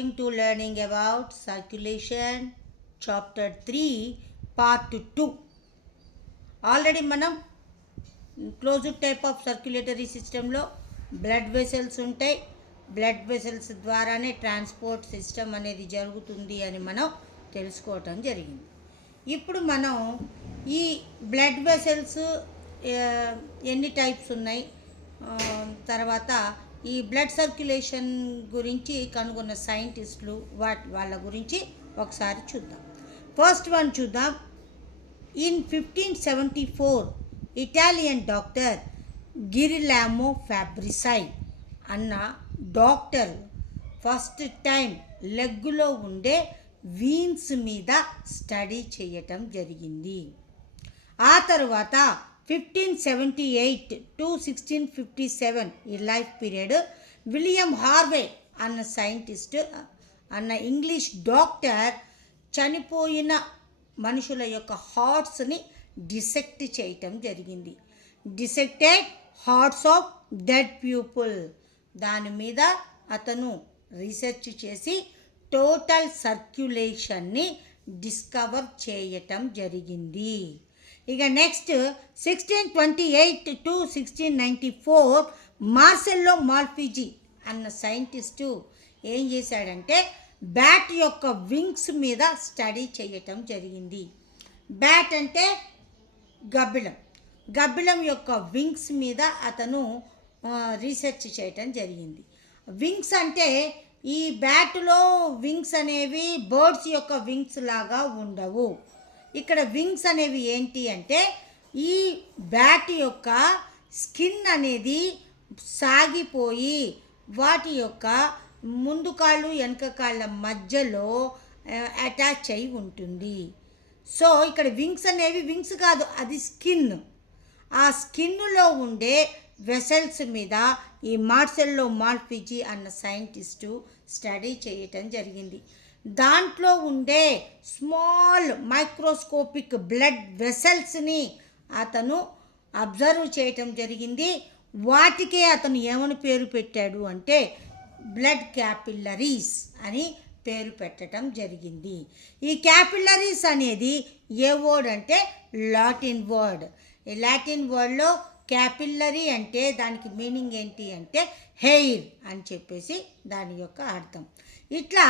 starting to learning about circulation chapter 3 part 2. Already మనం closed type of circulatory సిస్టంలో blood vessels ఉంటాయి. Blood vessels ద్వారానే transport system అనేది జరుగుతుంది అని మనం తెలుసుకోవటం జరిగింది. ఇప్పుడు మనం ఈ బ్లడ్ వెసల్స్ ఎన్ని టైప్స్ ఉన్నాయి, తర్వాత ఈ బ్లడ్ సర్క్యులేషన్ గురించి కనుగొన్న సైంటిస్టులు వాళ్ళ గురించి ఒకసారి చూద్దాం. ఫస్ట్ వన్ చూద్దాం. ఇన్ 1574 ఇటాలియన్ డాక్టర్ గిరిలామో ఫ్యాబ్రిసై అన్న డాక్టర్ ఫస్ట్ టైం లెగ్గులో ఉండే వీన్స్ మీద స్టడీ చేయటం జరిగింది. ఆ తర్వాత 1578 to 1657 ఈ లైఫ్ పీరియడ్ విలియం హార్వే అన్న సైంటిస్ట్ అన్న ఇంగ్లీష్ డాక్టర్ చనిపోయిన మనుషుల యొక్క హార్ట్స్ని డిసెక్ట్ చేయటం జరిగింది. డిసెక్టెడ్ హార్ట్స్ ఆఫ్ డెడ్ పీపుల్ దాని మీద అతను రీసెర్చ్ చేసి టోటల్ సర్క్యులేషన్ని డిస్కవర్ చేయటం జరిగింది. ఇక నెక్స్ట్ 1628 to 1694 మార్సెల్లో మాల్పిజీ అన్న సైంటిస్టు ఏం చేశాడంటే బ్యాట్ యొక్క వింగ్స్ మీద స్టడీ చేయటం జరిగింది. బ్యాట్ అంటే గబ్బిలం యొక్క వింగ్స్ మీద అతను రీసెర్చ్ చేయటం జరిగింది. వింగ్స్ అంటే ఈ బ్యాట్లో వింగ్స్ అనేవి బర్డ్స్ యొక్క వింగ్స్ లాగా ఉండవు. ఇక్కడ వింగ్స్ అనేవి ఏంటి అంటే ఈ బ్యాట్ యొక్క స్కిన్ అనేది సాగిపోయి వాటి యొక్క ముందు కాళ్ళు వెనక కాళ్ళ మధ్యలో అటాచ్ అయి ఉంటుంది. సో ఇక్కడ వింగ్స్ అనేవి వింగ్స్ కాదు, అది స్కిన్. ఆ స్కిన్లో ఉండే వెసల్స్ మీద ఈ మార్సెల్లో మాల్పిజీ అన్న సైంటిస్టు స్టడీ చేయటం జరిగింది. దాంట్లో ఉండే స్మాల్ మైక్రోస్కోపిక్ బ్లడ్ వెసల్స్ని అతను అబ్జర్వ్ చేయటం జరిగింది. వాటికే అతను ఏమని పేరు పెట్టాడు అంటే బ్లడ్ క్యాపిల్లరీస్ అని పేరు పెట్టడం జరిగింది. ఈ క్యాపిల్లరీస్ అనేది ఏ వర్డ్ అంటే లాటిన్ వర్డ్. ఈ లాటిన్ వర్డ్లో క్యాపిల్లరీ అంటే దానికి మీనింగ్ ఏంటి అంటే హెయిర్ అని చెప్పేసి దాని యొక్క అర్థం. ఇట్లా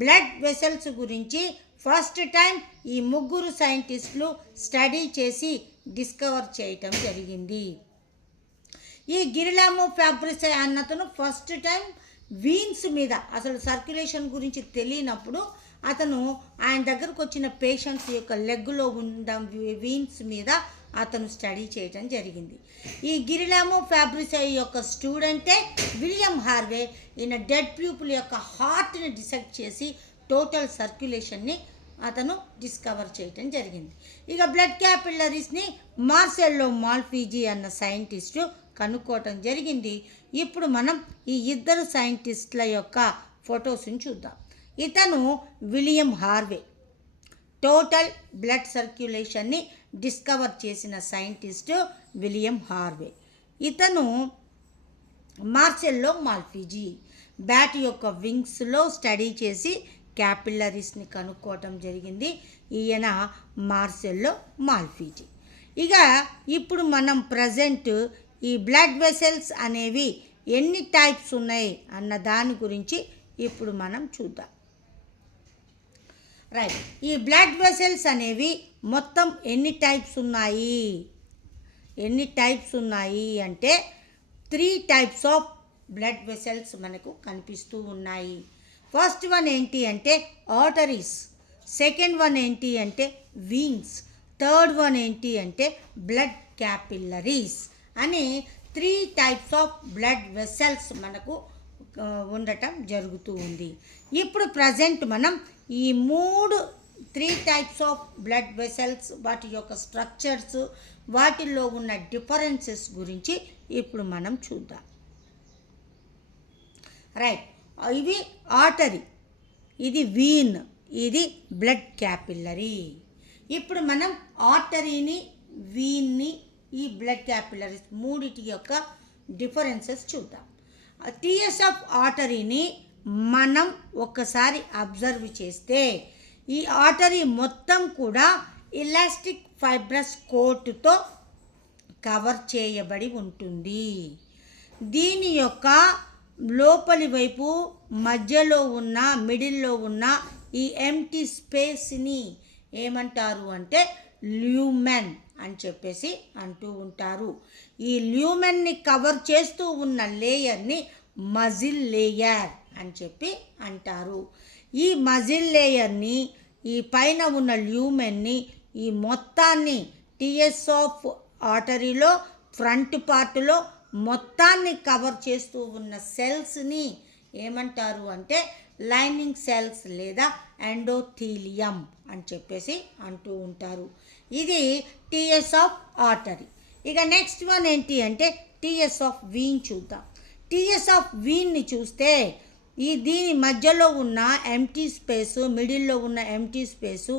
బ్లడ్ వెసల్స్ గురించి ఫస్ట్ టైం ఈ ముగ్గురు సైంటిస్టులు స్టడీ చేసి డిస్కవర్ చేయటం జరిగింది. ఈ గిరిలామో ఫ్యాబ్రిసై అన్నతను ఫస్ట్ టైం వీన్స్ మీద అసలు సర్క్యులేషన్ గురించి తెలియనప్పుడు అతను ఆయన దగ్గరకు వచ్చిన పేషెంట్స్ యొక్క లెగ్లో ఉన్న వీన్స్ మీద అతను స్టడీ చేయటం జరిగింది. ఈ గిరిలామో ఫ్యాబ్రిసై యొక్క స్టూడెంటే విలియం హార్వే. ఈయన డెడ్ పీపుల్ యొక్క హార్ట్ని డిసెక్ట్ చేసి టోటల్ సర్క్యులేషన్ని అతను డిస్కవర్ చేయటం జరిగింది. ఇక బ్లడ్ క్యాపిల్లరీస్ని మార్సెల్లో మాల్పిజీ అన్న సైంటిస్టు కనుక్కోవటం జరిగింది. ఇప్పుడు మనం ఈ ఇద్దరు సైంటిస్టుల యొక్క ఫొటోస్ని చూద్దాం. ఇతను విలియం హార్వే, టోటల్ బ్లడ్ సర్క్యులేషన్ని డిస్కవర్ చేసిన సైంటిస్టు విలియం హార్వే. ఇతను మార్సెల్లో మాల్పిజీ బ్యాట్ యొక్క వింగ్స్లో స్టడీ చేసి క్యాపిల్లరీస్ని కనుక్కోవటం జరిగింది. ఈయన మార్సెల్లో మాల్పిజీ. ఇక ఇప్పుడు మనం ప్రజెంట్ ఈ బ్లడ్ వెసల్స్ అనేవి ఎన్ని టైప్స్ ఉన్నాయి అన్న దాని గురించి ఇప్పుడు మనం చూద్దాం. రైట్, ఈ బ్లడ్ వెసల్స్ అనేవి మొత్తం ఎన్ని టైప్స్ ఉన్నాయి అంటే 3 టైప్స్ ఆఫ్ బ్లడ్ వెసల్స్ మనకు కనిపిస్తూ ఉన్నాయి. ఫస్ట్ వన్ ఏంటి అంటే ఆర్టరీస్, సెకండ్ వన్ ఏంటి అంటే వీన్స్, థర్డ్ వన్ ఏంటి అంటే బ్లడ్ క్యాపిల్లరీస్ అని 3 టైప్స్ ఆఫ్ బ్లడ్ వెసల్స్ మనకు ఉండటం జరుగుతూ ఉంది. ఇప్పుడు ప్రజెంట్ మనం ఈ 3 టైప్స్ ఆఫ్ బ్లడ్ వెసల్స్ వాటి యొక్క స్ట్రక్చర్స్ వాటిల్లో ఉన్న డిఫరెన్సెస్ గురించి ఇప్పుడు మనం చూద్దాం. రైట్, ఇవి ఆర్టరీ, ఇది వీన్, ఇది బ్లడ్ క్యాపిల్లరీ. ఇప్పుడు మనం ఆర్టరీని, వీన్ని, ఈ బ్లడ్ క్యాపిల్లరీస్ మూడిటి యొక్క డిఫరెన్సెస్ చూద్దాం. టీఎస్ ఆఫ్ ఆర్టరీని మనం ఒక్కసారి అబ్జర్వ్ చేస్తే ఈ ఆర్టరీ మొత్తం కూడా ఎలాస్టిక్ ఫైబ్రస్ కోటుతో కవర్ చేయబడి ఉంటుంది. దీని యొక్క లోపలి వైపు మధ్యలో ఉన్న మిడిల్లో ఉన్న ఈ ఎంటీ స్పేస్ని ఏమంటారు అంటే ల్యూమెన్ అని చెప్పేసి అంటూ ఉంటారు. ఈ ల్యూమెన్ని కవర్ చేస్తూ ఉన్న లేయర్ని మజిల్ లేయర్ అని చెప్పి అంటారు. ఈ మజిల్ లేయర్ని, ఈ పైన ఉన్న ల్యూమెన్ని, ఈ మొత్తాన్ని టిఎస్ ఆఫ్ ఆర్టరీలో ఫ్రంట్ పార్ట్లో మొత్తాన్ని కవర్ చేస్తూ ఉన్న సెల్స్ని ఏమంటారు అంటే లైనింగ్ సెల్స్ లేదా ఎండోథీలియం అని చెప్పేసి అంటూ ఉంటారు. ఇది టిఎస్ ఆఫ్ ఆర్టరీ. ఇక నెక్స్ట్ వన్ ఏంటి అంటే టిఎస్ ఆఫ్ వీన్ చూద్దాం. టిఎస్ ఆఫ్ వీన్ని చూస్తే దీని మధ్యలో ఉన్న ఎంటీ స్పేసు, మిడిల్లో ఉన్న ఎంటీ స్పేసు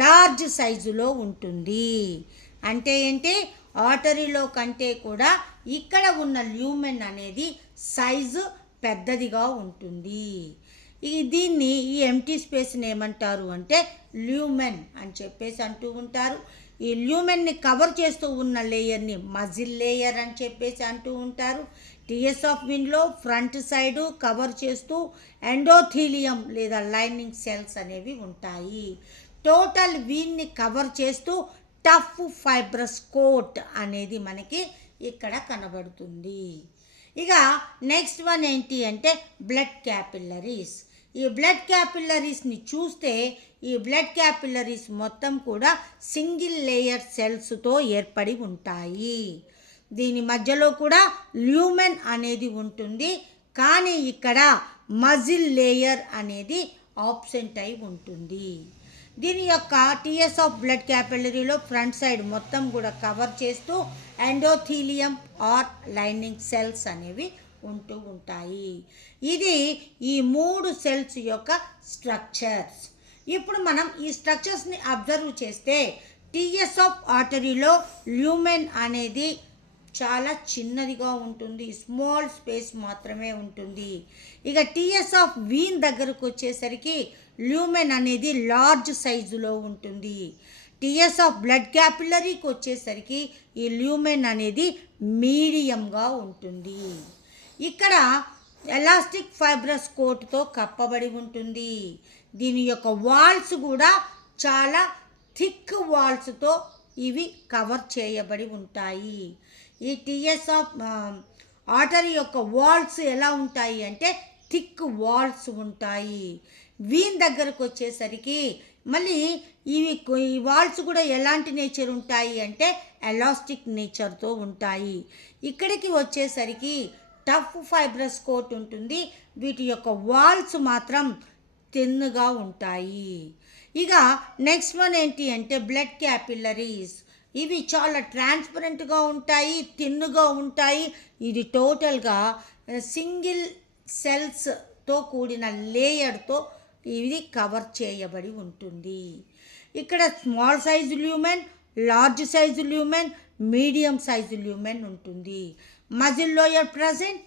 లార్జ్ సైజులో ఉంటుంది. అంటే ఏంటి, ఆర్టరీలో కంటే కూడా ఇక్కడ ఉన్న ల్యూమెన్ అనేది సైజు పెద్దదిగా ఉంటుంది. దీన్ని ఈ ఎంటీ స్పేస్ని ఏమంటారు అంటే ల్యూమెన్ అని చెప్పేసి అంటూ ఉంటారు. ఈ ల్యూమెన్ని కవర్ చేస్తూ ఉన్న లేయర్ని మజిల్ లేయర్ అని చెప్పేసి అంటూ ఉంటారు. టిఎస్ ఆఫ్ విన్లో ఫ్రంట్ సైడు కవర్ చేస్తూ ఎండోథీలియం లేదా లైనింగ్ సెల్స్ అనేవి ఉంటాయి. టోటల్ వీన్ని కవర్ చేస్తూ టఫ్ ఫైబ్రస్ కోట్ అనేది మనకి ఇక్కడ కనబడుతుంది. ఇక నెక్స్ట్ వన్ ఏంటి అంటే బ్లడ్ క్యాపిల్లరీస్. ఈ బ్లడ్ క్యాపిల్లరీస్ని చూస్తే ఈ బ్లడ్ క్యాపిల్లరీస్ మొత్తం కూడా సింగిల్ లేయర్ సెల్స్తో ఏర్పడి ఉంటాయి. దీని మధ్యలో కూడా ల్యూమెన్ అనేది ఉంటుంది, కానీ ఇక్కడ మజిల్ లేయర్ అనేది ఆబ్సెంట్ అయి ఉంటుంది. దీని యొక్క టిఎస్ ఆఫ్ బ్లడ్ క్యాపిల్లరీలో ఫ్రంట్ సైడ్ మొత్తం కూడా కవర్ చేస్తూ ఎండోథీలియం ఆర్ లైనింగ్ సెల్స్ అనేవి ఉంటూ ఉంటాయి. ఇది ఈ 3 సెల్స్ యొక్క స్ట్రక్చర్స్. ఇప్పుడు మనం ఈ స్ట్రక్చర్స్ని అబ్జర్వ్ చేస్తే టిఎస్ ఆఫ్ ఆర్టరీలో ల్యూమెన్ అనేది చాలా చిన్నదిగా ఉంటుంది, స్మాల్ స్పేస్ మాత్రమే ఉంటుంది. ఇక టిఎస్ ఆఫ్ వీన్ దగ్గరకు వచ్చేసరికి ల్యూమెన్ అనేది లార్జ్ సైజులో ఉంటుంది. టిఎస్ ఆఫ్ బ్లడ్ క్యాపిల్లరీకి వచ్చేసరికి ఈ ల్యూమెన్ అనేది మీడియంగా ఉంటుంది. ఇక్కడ ఎలాస్టిక్ ఫైబ్రస్ కోట్తో కప్పబడి ఉంటుంది. దీని యొక్క వాల్స్ కూడా చాలా థిక్ వాల్స్తో ఇవి కవర్ చేయబడి ఉంటాయి. ఈ టిఎస్ ఆఫ్ ఆర్టరీ యొక్క వాల్స్ ఎలా ఉంటాయి అంటే థిక్ వాల్స్ ఉంటాయి. వీన్ దగ్గరకు వచ్చేసరికి మళ్ళీ ఈ వాల్స్ కూడా ఎలాంటి నేచర్ ఉంటాయి అంటే ఎలాస్టిక్ నేచర్తో ఉంటాయి. ఇక్కడికి వచ్చేసరికి టఫ్ ఫైబ్రస్ కోట్ ఉంటుంది. వీటి యొక్క వాల్స్ మాత్రం తిన్నుగా ఉంటాయి. ఇక నెక్స్ట్ వన్ ఏంటి అంటే బ్లడ్ క్యాపిల్లరీస్. ఇవి చాలా ట్రాన్స్పరెంట్గా ఉంటాయి, తిన్నుగా ఉంటాయి. ఇది టోటల్గా సింగిల్ సెల్స్తో కూడిన లేయర్తో ఇది కవర్ చేయబడి ఉంటుంది. ఇక్కడ small size lumen, large size lumen, medium size lumen ఉంటుంది. Muscle layer present,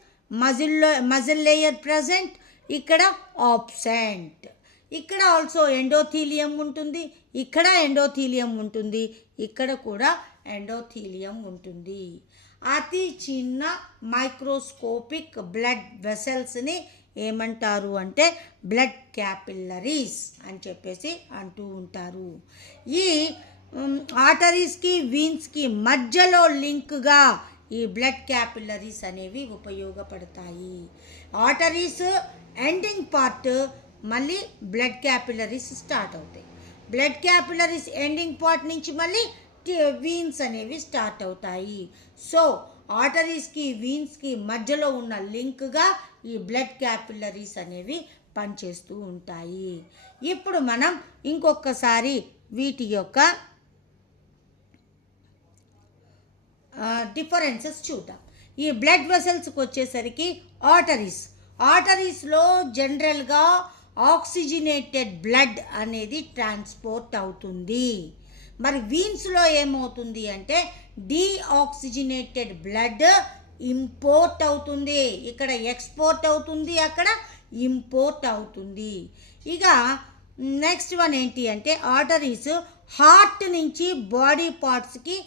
muscle layer present, ఇక్కడ ఆబ్సెంట్. ఇక్కడ ఆల్సో ఎండోథీలియం ఉంటుంది, ఇక్కడ ఎండోథీలియం ఉంటుంది, ఇక్కడ కూడా ఎండోథీలియం ఉంటుంది. అతి చిన్న మైక్రోస్కోపిక్ బ్లడ్ వెసల్స్ని ఏమంటారు అంటే బ్లడ్ క్యాపిల్లరీస్ అని చెప్పేసి అంటూ ఉంటారు. ఈ ఆర్టరీస్కి వీన్స్కి మధ్యలో లింక్గా ఈ బ్లడ్ క్యాపిల్లరీస్ అనేవి ఉపయోగపడతాయి. ఆర్టరీస్ ఎండింగ్ పార్ట్, మళ్ళీ బ్లడ్ క్యాపిల్లరీస్ స్టార్ట్ అవుతాయి. బ్లడ్ క్యాపిల్లరీస్ ఎండింగ్ పార్ట్ నుంచి మళ్ళీ వీన్స్ అనేవి స్టార్ట్ అవుతాయి. సో ఆర్టరీస్కి వీన్స్కి మధ్యలో ఉన్న లింక్గా ఈ బ్లడ్ క్యాపిల్లరీస్ అనేవి పనిచేస్తూ ఉంటాయి. ఇప్పుడు మనం ఇంకొకసారి వీటి యొక్క డిఫరెన్సెస్ చూద్దాం. ఈ బ్లడ్ వెసల్స్కి వచ్చేసరికి ఆర్టరీస్లో జనరల్గా ఆక్సిజనేటెడ్ బ్లడ్ అనేది ట్రాన్స్పోర్ట్ అవుతుంది. మరి వీన్స్లో ఏమవుతుంది అంటే డీఆక్సిజనేటెడ్ బ్లడ్ ఇంపోర్ట్ అవుతుంది. ఇక్కడ ఎక్స్పోర్ట్ అవుతుంది, అక్కడ ఇంపోర్ట్ అవుతుంది. ఇక నెక్స్ట్ వన్ ఏంటి అంటే ఆర్టరీస్ హార్ట్ నుంచి బాడీ పార్ట్స్కి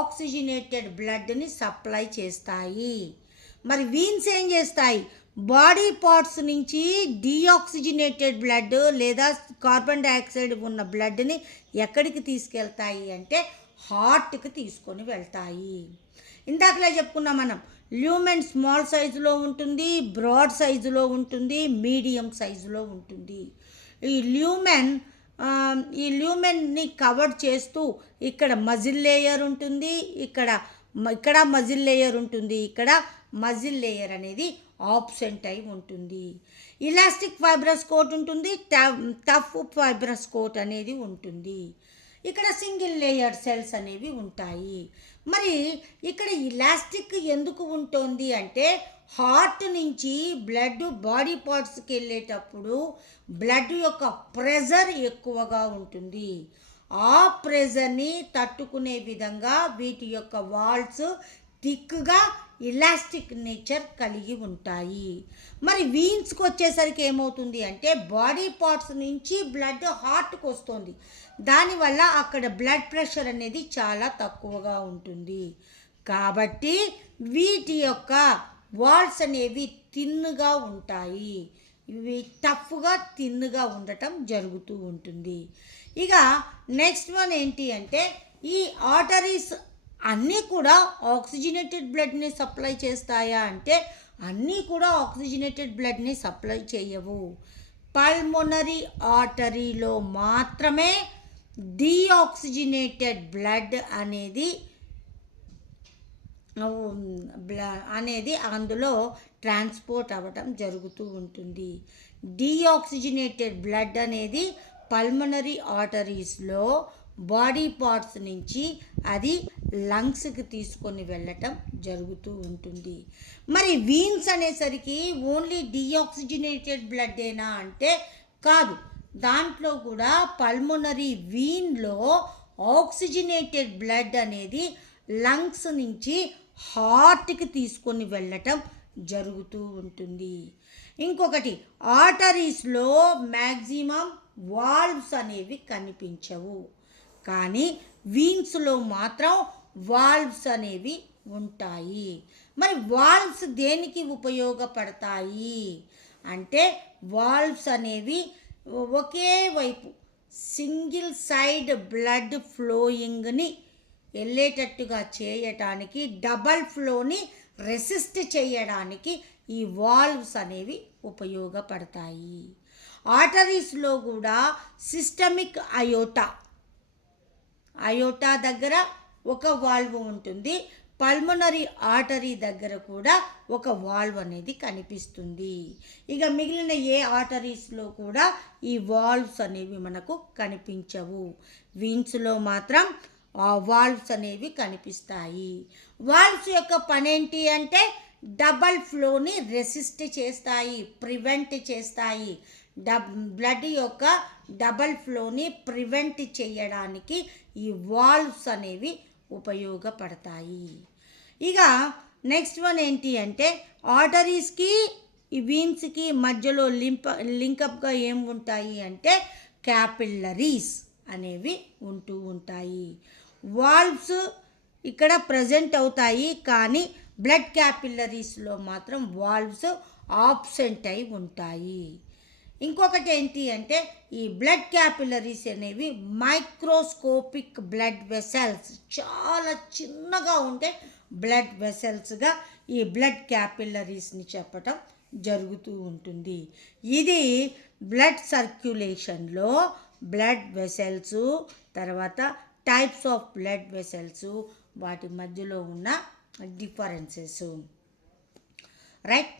ఆక్సిజనేటెడ్ బ్లడ్ని సప్లై చేస్తాయి. మరి వీన్స్ ఏం చేస్తాయి? బాడీ పార్ట్స్ నుంచి డీఆక్సిజనేటెడ్ బ్లడ్ లేదా కార్బన్ డైఆక్సైడ్ ఉన్న బ్లడ్ని ఎక్కడికి తీసుకెళ్తాయి అంటే హార్ట్కి తీసుకొని వెళ్తాయి. ఇందాకలే చెప్పుకున్నాం మనం, ల్యూమెన్ స్మాల్ సైజులో ఉంటుంది, బ్రాడ్ సైజులో ఉంటుంది, మీడియం సైజులో ఉంటుంది. ఈ ల్యూమెన్ని కవర్ చేస్తూ ఇక్కడ మజిల్ లేయర్ ఉంటుంది, ఇక్కడ మజిల్ లేయర్ ఉంటుంది, ఇక్కడ మజిల్ లేయర్ అనేది ఆబ్సెంట్ అయి ఉంటుంది. ఇలాస్టిక్ ఫైబ్రస్ కోట్ ఉంటుంది, టఫ్ ఫైబ్రస్ కోట్ అనేది ఉంటుంది. ఇక్కడ సింగిల్ లేయర్ సెల్స్ అనేవి ఉంటాయి. మరి ఇక్కడ ఇలాస్టిక్ ఎందుకు ఉంటుంది అంటే హార్ట్ నుంచి బ్లడ్ బాడీ పార్ట్స్కి వెళ్ళేటప్పుడు బ్లడ్ యొక్క ప్రెజర్ ఎక్కువగా ఉంటుంది. ఆ ప్రెజర్ని తట్టుకునే విధంగా వీటి యొక్క వాల్స్ థిక్గా ఇలాస్టిక్ నేచర్ కలిగి ఉంటాయి. మరి వీన్స్కి వచ్చేసరికి ఏమవుతుంది అంటే బాడీ పార్ట్స్ నుంచి బ్లడ్ హార్ట్కి వస్తుంది. దానివల్ల అక్కడ బ్లడ్ ప్రెషర్ అనేది చాలా తక్కువగా ఉంటుంది. కాబట్టి వీటి యొక్క వాల్స్ అనేవి థిన్గా ఉంటాయి. ఇవి టఫ్గా థిన్గా ఉండటం జరుగుతూ ఉంటుంది. ఇక నెక్స్ట్ వన్ ఏంటి అంటే ఈ ఆర్టరీస్ అన్నీ కూడా ఆక్సిజనేటెడ్ బ్లడ్ని సప్లై చేస్తాయా అంటే అన్నీ కూడా ఆక్సిజనేటెడ్ బ్లడ్ని సప్లై చేయవు. పల్మోనరీ ఆర్టరీలో మాత్రమే డీఆక్సిజనేటెడ్ బ్లడ్ అనేది అందులో ట్రాన్స్పోర్ట్ అవ్వటం జరుగుతూ ఉంటుంది. డీఆక్సిజనేటెడ్ బ్లడ్ అనేది పల్మనరీ ఆర్టరీస్లో బాడీ పార్ట్స్ నుంచి అది లంగ్స్కి తీసుకొని వెళ్ళటం జరుగుతూ ఉంటుంది. మరి వీన్స్ అనేసరికి ఓన్లీ డీఆక్సిజనేటెడ్ బ్లడ్డేనా అంటే కాదు, దాంట్లో కూడా పల్మోనరీ వీన్లో ఆక్సిజనేటెడ్ బ్లడ్ అనేది లంగ్స్ నుంచి హార్ట్కి తీసుకొని వెళ్ళటం జరుగుతూ ఉంటుంది. ఇంకొకటి ఆర్టరీస్లో మ్యాక్సిమం వాల్వ్స్ అనేవి కనిపించవు, కానీ వీన్స్లో మాత్రం వాల్వ్స్ అనేవి ఉంటాయి. మరి వాల్వ్స్ దేనికి ఉపయోగపడతాయి అంటే వాల్వ్స్ అనేవి ఒకే వైపు సింగిల్ సైడ్ బ్లడ్ ఫ్లోయింగ్ని వెళ్ళేటట్టుగా చేయటానికి, డబల్ ఫ్లోని రెసిస్ట్ చేయడానికి ఈ వాల్వ్స్ అనేవి ఉపయోగపడతాయి. ఆర్టరీస్లో కూడా సిస్టమిక్ అయోటా దగ్గర ఒక వాల్వ్ ఉంటుంది, పల్మనరీ ఆర్టరీ దగ్గర కూడా ఒక వాల్వ్ అనేది కనిపిస్తుంది. ఇక మిగిలిన ఏ ఆర్టరీస్లో కూడా ఈ వాల్వ్స్ అనేవి మనకు కనిపించవు. వీన్స్లో మాత్రం వాల్వ్స్ అనేవి కనిపిస్తాయి. వాల్వ్స్ యొక్క పనేంటి అంటే డబల్ ఫ్లోని రెసిస్ట్ చేస్తాయి, ప్రివెంట్ చేస్తాయి. బ్లడ్ యొక్క డబల్ ఫ్లోని ప్రివెంట్ చేయడానికి ఈ వాల్వ్స్ అనేవి ఉపయోగపడతాయి. ఇక నెక్స్ట్ వన్ ఏంటి అంటే ఆర్టరీస్కి ఈ వీన్స్కి మధ్యలో లింకప్గా ఏం ఉంటాయి అంటే క్యాపిల్లరీస్ అనేవి ఉంటూ ఉంటాయి. వాల్వ్స్ ఇక్కడ ప్రజెంట్ అవుతాయి, కానీ బ్లడ్ క్యాపిల్లరీస్లో మాత్రం వాల్వ్స్ ఆబ్సెంట్ అయి ఉంటాయి. ఇంకొకటి ఏంటి అంటే ఈ బ్లడ్ క్యాపిల్లరీస్ అనేవి మైక్రోస్కోపిక్ బ్లడ్ వెసల్స్, చాలా చిన్నగా ఉండే బ్లడ్ వెసల్స్గా ఈ బ్లడ్ క్యాపిల్లరీస్ని చెప్పటం జరుగుతూ ఉంటుంది. ఇది బ్లడ్ సర్క్యులేషన్లో బ్లడ్ వెసల్స్, తర్వాత టైప్స్ ఆఫ్ బ్లడ్ వెసల్స్, వాటి మధ్యలో ఉన్న డిఫరెన్సెస్. రైట్.